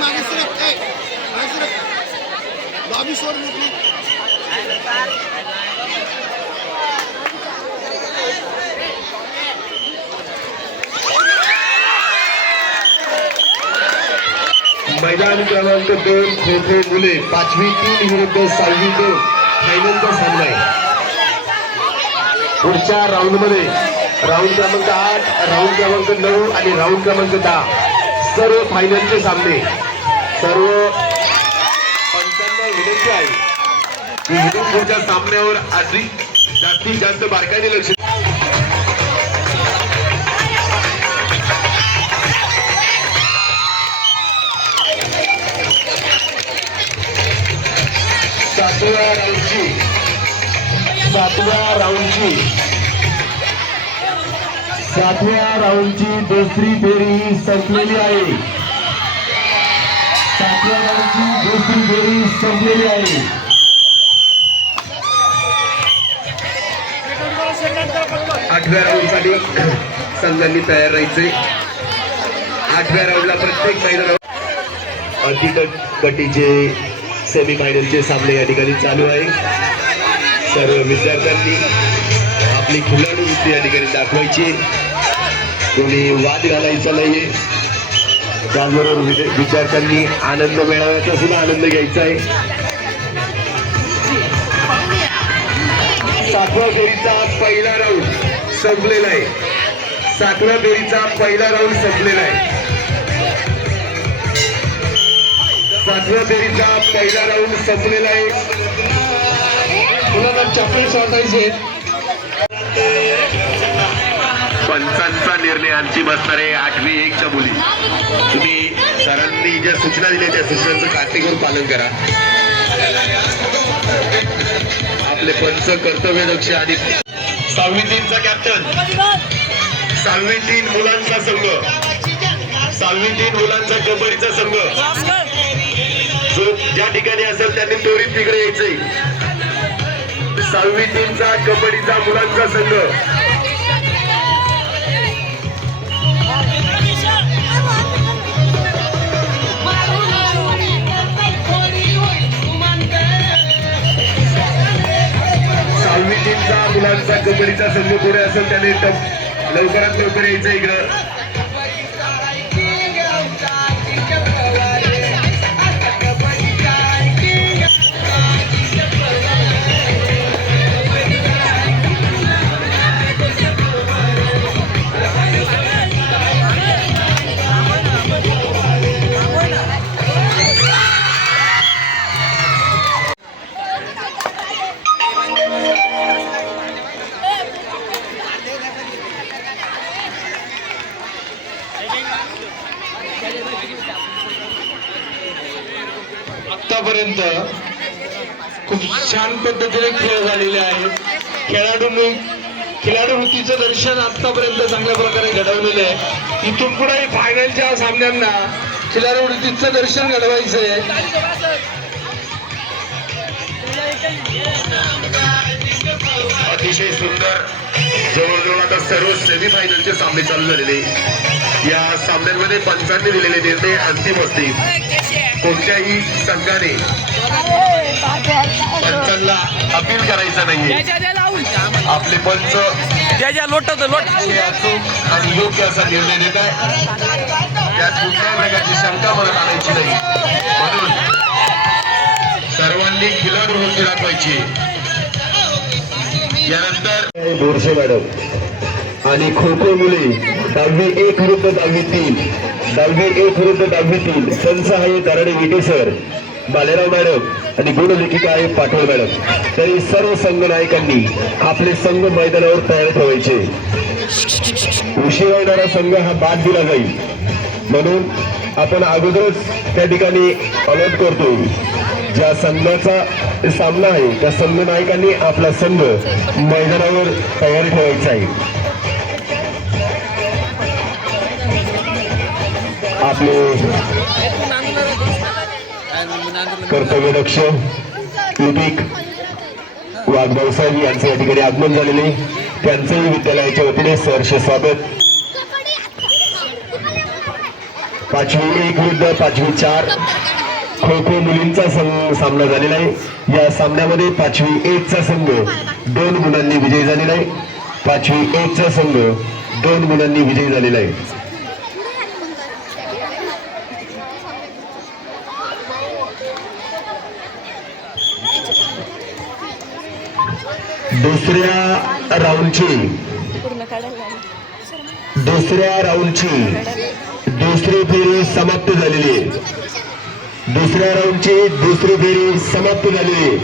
मागे सरक ए, मागे सरक बाबी सोड मोठी मैदान क्रमांक दोन खो खो मुले. पाचवी तीन विरुद्ध सहावी दोन. फायनलचा सामना आहे. पुढच्या राऊंडमध्ये राऊंड क्रमांक आठ राऊंड क्रमांक नऊ आणि राऊंड क्रमांक दहा. सर्व फायनलचे सामने. सर्व पंचांना विनंती आहे की इथून पुढच्या सामन्यावर अधिक जास्तीत जास्त बारकाईने लक्ष सातव्या राऊंडची सातव्या राऊंडची सातव्या राऊंडची दुसरी फेरी संपलेली आहे. विद्यार्थ्यांची राऊंडची दुसरी फेरी संपलेली आहे. आठव्या राऊंडसाठी संघांनी तयार राहायचे आठव्या राऊंडला प्रत्येक मैदानावर गटीचे सेमी फायनलचे सामने या ठिकाणी चालू आहे. सर्व विद्यार्थ्यांनी आपली खिलाडू वृत्ती या ठिकाणी दाखवायची कोणी वाद घालायचा नाहीये. त्याचबरोबर विद्यार्थ्यांनी आनंद मिळाव्याचा सुद्धा आनंद घ्यायचा आहे. सातव्या फेरीचा पहिला राऊंड संपलेला आहे. सातव्या फेरीचा पहिला राऊंड संपलेला आहे. सातव्या फेरीचा पहिला राऊंड संपलेला आहे. मुलांना चॉकलेट वाटायचे पंचांचा निर्णय अंतिम बसणार आहे आठवी एकच्या मुली. तुम्ही सरांनी ज्या सूचना दिल्या त्या सूचनांचं काटेकोर पालन करा. आपले पंच कर्तव्य दक्ष आणि सहावी कॅप्टन सहावी तीन मुलांचा संघ. सहावी तीन मुलांचा कबड्डीचा संघ. जो ज्या ठिकाणी असेल त्यांनी त्वरित तिकडे यायचंय. सहावी टीमचा कबड्डीचा मुलांचा संघ. टीमचा मुलांचा कबड्डीचा संघ पुढे असेल त्याने लवकरात लवकर यायचं इकडं. आतापर्यंत खूप छान पद्धतीने खेळ झालेले आहेत. खेळाडूंनी खेळाडू वृत्तीचं दर्शन आतापर्यंत चांगल्या प्रकारे घडवलेलं आहे. इथून पुढे फायनलच्या सामन्यांना खेळाडू वृत्तीचं दर्शन घडवायचंय. अतिशय सुंदर जवळजवळ आता सर्व सेमीफायनलचे सामने चालू झालेले. या सामन्यांमध्ये पंचांनी दिलेले निर्णय अंतिम असतील. कोणत्याही संघाने पंचांना अपील करायचं नाहीये. आपले पंच ज्या ज्या लोटत लोट. आणि योग्य असा निर्णय देत आहे त्यात कुठल्याही प्रकारची शंका मनात आणायची नाही. म्हणून सर्वांनी खिलाडू वृत्ती दाखवायची यानंतर बोरसे मॅडम आणि खो खो मुले दहावी एक विरुद्ध दहावी तीन. दहावी एक विरुद्ध दहावी तीन. संच आहे दराडे विटे सर. बालेराव मॅडम आणि गुणलेखिका आहे पाठोळ मॅडम. तरी सर्व संघ नायकांनी आपले संघ मैदानावर तयार ठेवायचे. उशिरा येणारा संघ हा बाद दिला जाईल. म्हणून आपण अगोदरच त्या ठिकाणी अलर्ट करतो. ज्या संघाचा सामना आहे त्या संघ नायकांनी आपला संघ मैदानावर तयार ठेवायचा आहे. आपले कर्तव्यदक्ष लिपिक वाघ भाऊसाहेब यांचे या ठिकाणी आगमन झालेले त्यांचं विद्यालयाच्या वतीने सहर्ष स्वागत. पाचवी एक विरुद्ध पाचवी चार. खो खो मुलींचा सामना झालेला आहे. या सामन्यामध्ये पाचवी एकचा संघ दोन गुणांनी विजयी झालेला आहे. पाचवी एकचा संघ दोन गुणांनी विजयी झालेला आहे. दुसऱ्या राऊंडची. दुसऱ्या राऊंडची. दुसरी फेरी समाप्त झालेली. दुसऱ्या राऊंडची दुसरी फेरी समाप्त झालेली.